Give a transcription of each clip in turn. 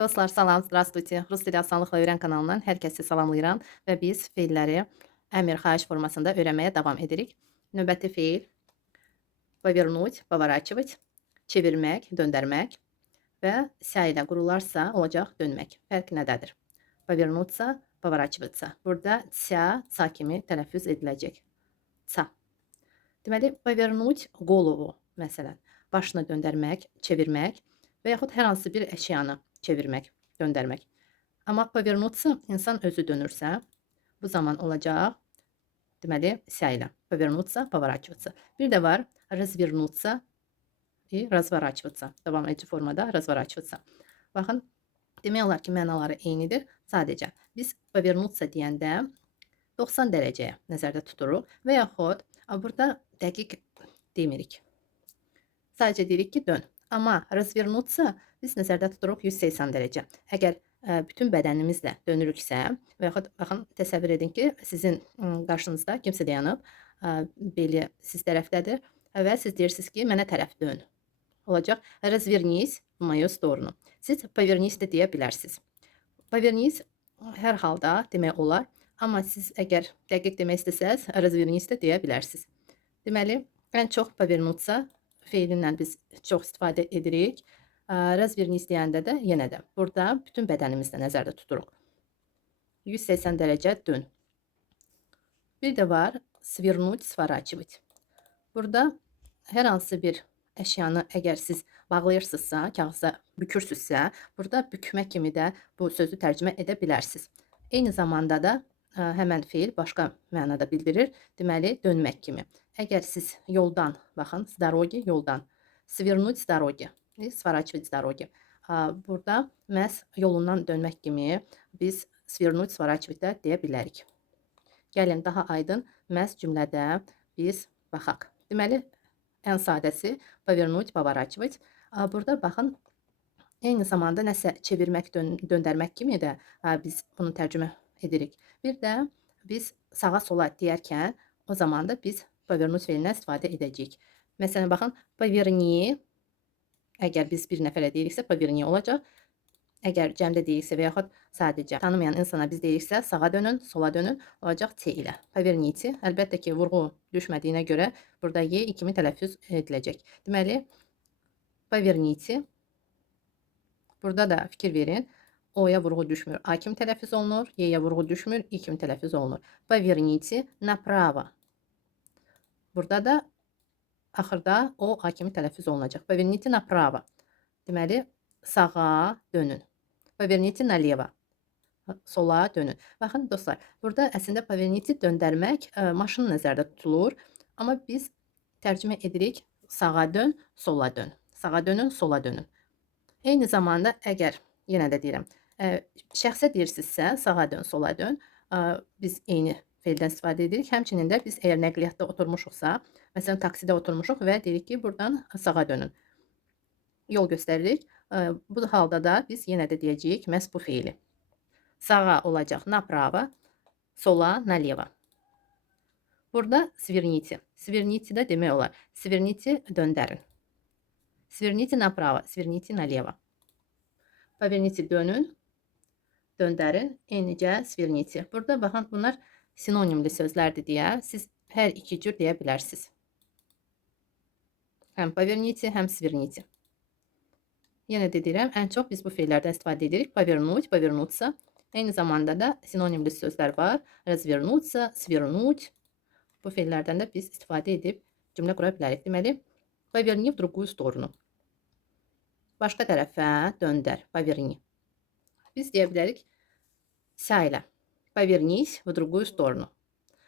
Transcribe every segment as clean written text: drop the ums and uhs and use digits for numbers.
Dostlar, salam, здравствуйте. Rus dili asanlıqla öyrən kanalından hər kəsi salamlayıram və biz feilləri əmr xahiş formasında öyrənməyə davam edirik. Növbəti feil повернуть, поворачивать, çevirmək, döndərmək və sə ilə qurularsa olacaq dönmək. Fərqi nədədir? Повернуться, поворачиваться. Burada sə, ça kimi tələffüz ediləcək. Ça. Deməli, повернуть голову, məsələn, başını döndərmək, çevirmək və yaxud hər hansı bir əşyanı çevirmək, döndərmək. Amma повернуться insan özü dönürsə, bu zaman olacaq, deməli, sə ilə. Повернуться, поворачиваться. Bir də var развернуться и разворачиваться. Davam edici formada разворачиваться. Baxın, demək olar ki, mənaları eynidir. Sadəcə biz повернуться deyəndə 90 dərəcəyə nəzərdə tuturuq və yaxud burada dəqiq demirik. Sadəcə deyirik ki, dön. Amma razvernutsa biz nəzərdə tuturuq 180 dərəcə. Əgər bütün bədənimizlə dönürüksə və yaxud baxın, təsəvvür edin ki, sizin qarşınızda kimsə dayanıb, beli siz tərəfdədir və siz deyirsiniz ki, mənə tərəf dön. Olacaq razvernis в мою сторону. Siz повернись də deyə bilərsiniz. Повернись hər halda demək olar, amma siz əgər dəqiq demək istəsəz, razvernis də deyə bilərsiniz. Deməli, ən çox повернуться feilindən biz çox istifadə edirik. Razvernis deyəndə də yenə də burada bütün bədənimizlə nəzərdə tuturuq. 180 dərəcə dön. Bir də var sвернуть, сворачивать. Burada hər hansı bir əşyanı əgər siz bağlayırsınızsa, kağıza bükürsünüzsə, burada bükmək kimi də bu sözü tərcümə edə bilərsiniz. Eyni zamanda da həmən feil başqa mənada bildirir. Deməli, dönmək kimi. Əgər siz yoldan, baxın, с дороги, yoldan, sвернуть с дороги, сворачивать с дороги. Burada məhz yolundan dönmək kimi biz sвернуть, сворачивать da deyə bilərik. Gəlin daha aydın məhz cümlədə biz baxaq. Deməli, ən sadəsi повернуть, поворачивать. Burada baxın, eyni zamanda nəsə çevirmək, döndərmək kimi də biz bunu tərcümə edirik. Bir də biz sağa sola deyərkən o zaman da biz повернуть feilindən istifadə edəcəyik. Məsələn, baxın, поверни, əgər biz bir nəfərə deyiriksə, поверни olacaq. Əgər cəmdə deyiriksə və yaxud sadəcə tanımayan insana biz deyiriksə, sağa dönün, sola dönün, olacaq T ilə. Поверните. Əlbəttə ki, vurğu düşmədiyinə görə burada Y kimi tələffüz ediləcək. Deməli, поверните. Burada da fikir verin. O'ya vurğu düşmür. A kimi tələffüz olunur. Y'yə vurğu düşmür. I kimi tələffüz olunur. Поверните направо. Burada da axırda O A kimi tələffüz olunacaq. Поверните направо. Deməli, sağa dönün. Поверните налево. Sola dönün. Baxın dostlar, burada əslində поверните döndərmək maşın nəzərdə tutulur. Amma biz tərcümə edirik sağa dön, sola dön. Sağa dönün, sola dönün. Eyni zamanda əgər, yenə də deyirəm, şəxsə deyirsinizsə, sağa dön, sola dön, biz eyni feildən istifadə edirik. Həmçinin də biz əgər nəqliyyatda oturmuşuqsa, məsələn, taksidə oturmuşuq və deyirik ki, buradan sağa dönün. Yol göstəririk. Bu halda da biz yenə də deyəcəyik məhz bu feili. Sağa olacaq направо, sola налево. Burada sверните. Sверните də demək olar. Sверните döndərin. Sверните направо, sверните налево. Поверните dönün, döndərin, eynicə sверните. Burada baxın, bunlar sinonimli sözlərdir deyə siz hər iki cür deyə bilərsiniz. Həm поверните, həm sверните. Yenə də deyirəm, ən çox biz bu feillərdən istifadə edirik. Повернуть, повернуться. Eyni zamanda da sinonimli sözlər var. Развернуться, свернуть. Bu feillərdən də biz istifadə edib cümlə qura bilərik. Deməli, поверни в другую сторону. Başqa tərəfə döndər. Поверни. Biz deyə bilərik sə ilə. Повернись в другую сторону.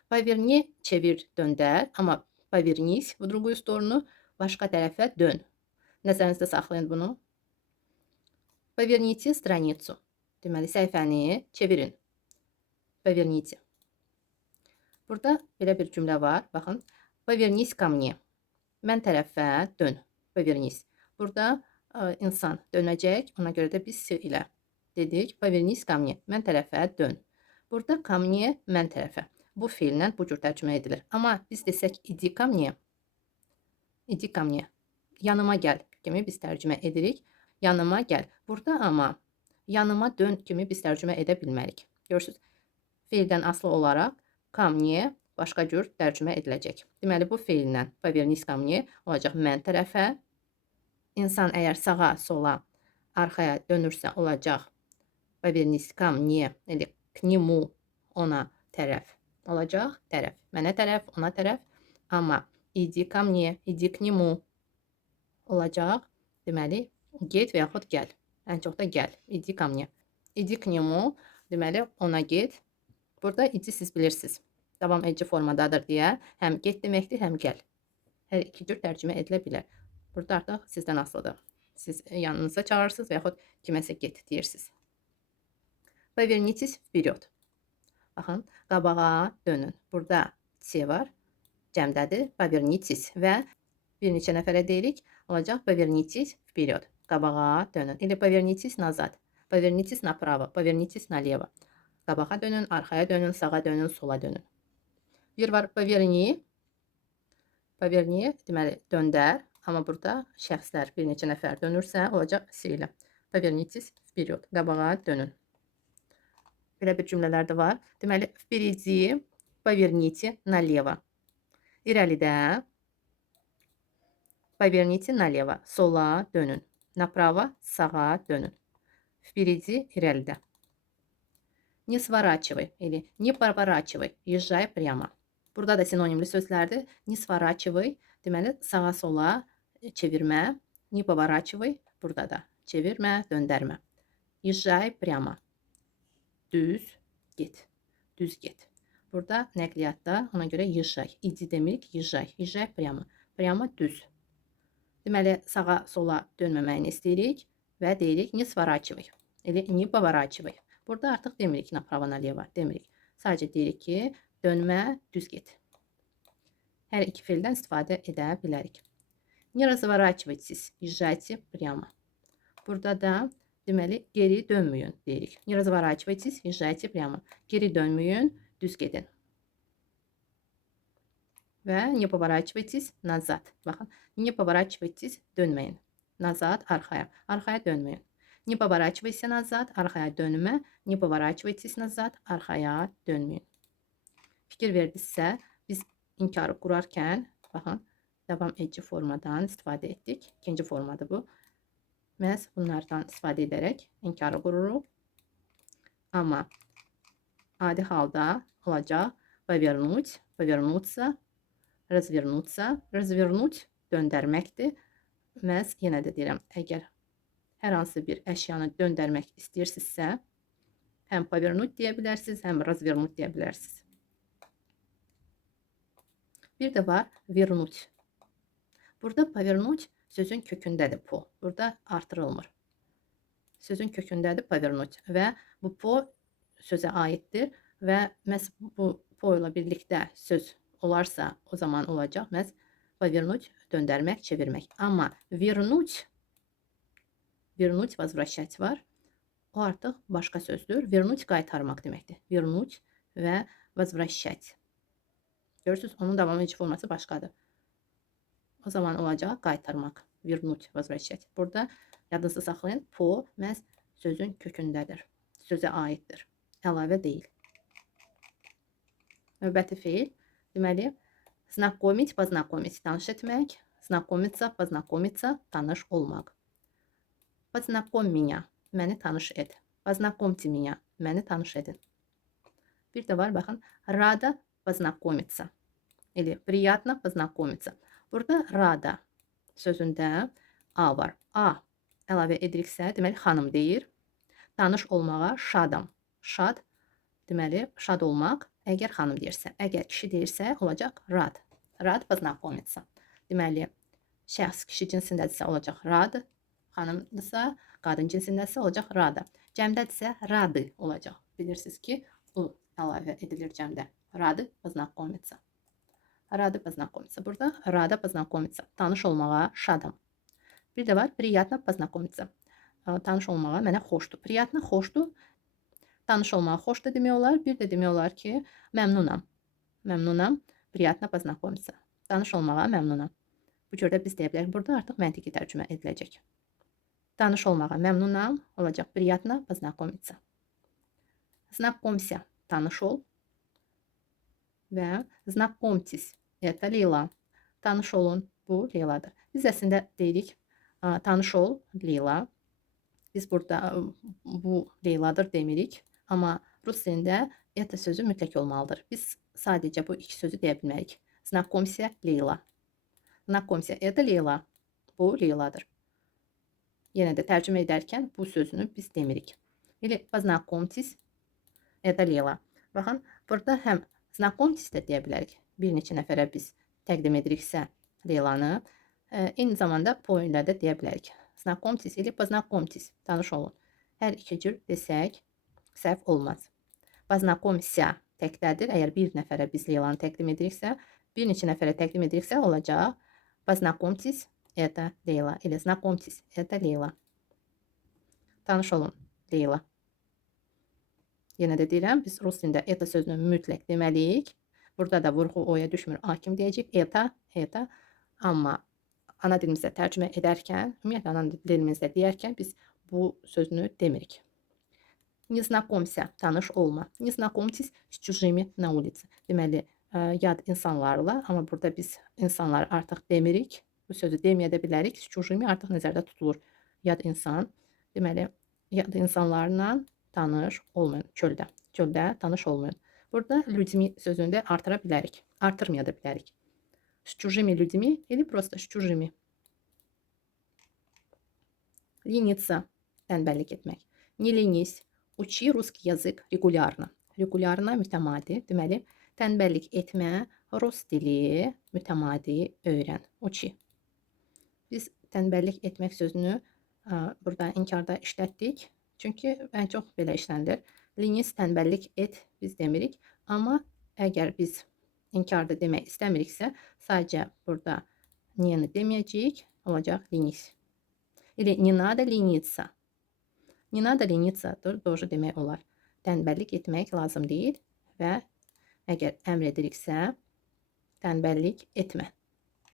Поверни çevir, döndər. Amma повернись в другую сторону başqa tərəfə dön. Nəzərinizdə saxlayın bunu. Поверните страницу. Deməli, səhifəni çevirin. Поверните. Burada belə bir cümlə var. Baxın. Повернись ко мне. Mən tərəfə dön. Повернись. Burada insan dönəcək. Ona görə də biz S ilə dedik. Повернись ко мне. Mən tərəfə dön. Burada ко мне mən tərəfə. Bu feillə bu cür tərcümə edilir. Amma biz desək иди ко мне. İdi ко мне. Yanıma gəl kimi biz tərcümə edirik. Yanıma gəl. Burada amma yanıma dön kimi biz tərcümə edə bilmərik. Görürsüz? Feildən asılı olaraq ко мне başqa cür tərcümə ediləcək. Deməli, bu feillə повернись ко мне olacaq mən tərəfə. İnsan əgər sağa, sola, arxaya dönürsə olacaq повернись ко мне или к нему, ona tərəf olacaq. Tərəf. Mənə tərəf, ona tərəf. Amma иди ко мне, иди к нему olacaq. Deməli, get və yaxud gəl. Ən çox da gəl. İdi ко мне. İdi к нему. Deməli, ona get. Burada ici siz bilirsiniz. Davam edici formadadır deyə həm get deməkdir, həm gəl. Hər iki cür tərcümə edilə bilər. Burada artıq sizdən asılıdır. Siz yanınıza çağırırsınız və yaxud kiməsə get deyirsiniz. Повернитесь вперед. Baxın, qabağa dönün. Burada C var. Cəmdədir. Повернитесь və bir neçə nəfərə deyirik. Olacaq повернитесь вперед. Qabağa dönün. Или повернитесь назад. Повернитесь направо. Повернитесь налево. Qabağa dönün, arxaya dönün, sağa dönün, sola dönün. Bir var поверни. Поверни deməli döndər. Amma burada şəxslər bir neçə nəfər dönürsə olacaq C ilə. Повернитесь вперед. Qabağa dönün. Belə bir cümlələr də var. Deməli, впереди поверните налево. İrəlidə поверните налево. Sola dönün. Направо sağa dönün. Впереди irəlidə. Не сворачивай или не поворачивай. Езжай прямо. Burada da sinonimli sözlərdir. Не сворачивай deməli sağa sola çevirmə. Не поворачивай burada da çevirmə, döndərmə. Езжай прямо. Düz get. Düz get. Burada nəqliyyatda ona görə езжай. İdi demirik, езжай. Езжай прямо. Прямо düz. Deməli, sağa sola dönməməyini istəyirik və deyirik не сворачивай. Elə не поворачивай. Burada artıq demirik направо налево demirik. Sadəcə deyirik ki, dönmə, düz get. Hər iki feildən istifadə edə bilərik. Не разворачивайтесь, езжайте прямо. Burada da deməli geri dönməyin deyirik. Не разворачивайтесь, езжайте прямо. Geri dönməyin, düz gedin. Və не поворачивайтесь назад. Baxın, не поворачивайтесь dönməyin. Назад arxaya. Arxaya dönməyin. Не поворачивайся назад, arxaya dönmə. Не поворачивайтесь назад, arxaya dönməyin. Fikir verdinizsə, biz inkarı qurarkən, baxın, davam edici formadan istifadə etdik. İkinci formadır bu. Məhz bunlardan istifadə edərək inkarı qururuq. Amma adi halda olacaq повернуть, повернуться, развернуться, развернуть döndərməkdir. Məhz yenə də deyirəm, əgər hər hansı bir əşyanı döndərmək istəyirsinizsə, həm повернуть deyə bilərsiniz, həm развернуть deyə bilərsiniz. Bir də var вернуть. Burada повернуть sözün kökündədir po. Burada artırılmır. Sözün kökündədir повернуть və bu po sözə aiddir və məhz bu po ilə birlikdə söz olarsa o zaman olacaq məhz повернуть döndərmək, çevirmək. Amma вернуть возвращать var. O artıq başqa sözdür. Вернуть qaytarmaq deməkdir. Вернуть və возвращать. Görürsünüz, onun davam edici forması başqadır. O zaman olacaq qaytarmaq. Вернуть, возвращать. Burada yadınızda saxlayın. Po məhz sözün kökündədir. Sözə aiddir. Əlavə deyil. Növbəti feil. Deməli, знакомить, познакомить, tanış etmək. Знакомиться, познакомиться, tanış olmaq. Познакомь меня, məni tanış et. Познакомьте меня, məni tanış edin. Bir də var, baxın, рада познакомиться. Или приятно познакомиться. Burada rada sözündə A var. A əlavə ediriksə, deməli, xanım deyir. Tanış olmağa şadam. Şad, deməli, şad olmaq. Əgər xanım deyirsə, əgər kişi deyirsə, olacaq rad. Rad познакомиться. Deməli, şəxs kişi cinsindədirsə, olacaq rad. Xanımdırsa, qadın cinsindədirsə, olacaq rada. Cəmdədirsə, radı olacaq. Bilirsiniz ki, u əlavə edilir cəmdə. Rады познакомиться. Rады познакомиться. Burada rada познакомиться. Tanış olmağa şadam. Bir də var, приятно познакомиться. Tanış olmağa mənə xoşdur. Приятно, xoşdur. Tanış olmağa xoş da demək olar. Bir də demək olar ki, məmnunam. Məmnunam. Приятно познакомиться. Tanış olmağa məmnunam. Bu cürdə biz deyə bilərik. Burada artıq məntiqi tərcümə ediləcək. Tanış olmağa məmnunam olacaq. Приятно познакомиться. Знакомься, tanış ol. Və знакомьтесь, это Leyla. Tanış olun, bu Leyladır. Biz əslində deyirik, tanış ol, Leyla. Biz burada bu Leyladır demirik. Amma rus dilində это sözü mütləq olmalıdır. Biz sadəcə bu iki sözü deyə bilmərik. Знакомься, Leyla. Знакомься, это Leyla. Bu Leyladır. Yenə də tərcümə edərkən bu sözünü biz demirik. Или познакомьтесь, это Leyla. Baxın, burada həm знакомьтесь də deyə bilərik. Bir neçə nəfərə biz təqdim ediriksə Leylanı, eyni zamanda po ilə də deyə bilərik. Знакомьтесь или познакомьтесь, tanış olun. Hər iki cür desək səhv olmaz. Познакомься təkdədir. Əgər bir nəfərə biz Leylanı təqdim ediriksə, bir neçə nəfərə təqdim ediriksə olacaq. Познакомьтесь, это Leyla. Или знакомьтесь, это Leyla. Tanış olun, Leyla. Yenə də deyirəm, biz rus dilində это sözünü mütləq deməliyik. Burada da vurğu o'ya düşmür, a kimi deyəcək. Это. Amma ana dilimizdə tərcümə edərkən, ümumiyyətlə ana dilimizdə deyərkən biz bu sözünü demirik. Не знакомься, tanış olma. Не знакомьтесь с чужими на улице. Deməli, yad insanlarla, amma burada biz insanları artıq demirik. Bu sözü deməyə də bilərik. S чужими artıq nəzərdə tutulur. Yad insan. Deməli, yad insanlarla tanış olmayın çöldə. Çöldə tanış olmayın. Burada людьми sözünü də artıra bilərik. Artırmaya da bilərik. С чужими людьми или просто с чужими. Лениться, tənbəllik etmək. Не ленись. Учи русский язык регулярно. Регулярно mütəmadi. Deməli, tənbəllik etmə, rus dili mütəmadi öyrən. Учи. Biz tənbəllik etmək sözünü burada inkarda işlətdik. Çünki ən çox belə işlənilir. Ленись, tənbəllik et biz demirik. Amma əgər biz inkarda demək istəmiriksə, sadəcə burada niyəni deməyəcəyik, olacaq ленись. Или не надо лениться. Не надо лениться, doğru demək olar. Tənbəllik etmək lazım deyil və əgər əmr ediriksə, tənbəllik etmə.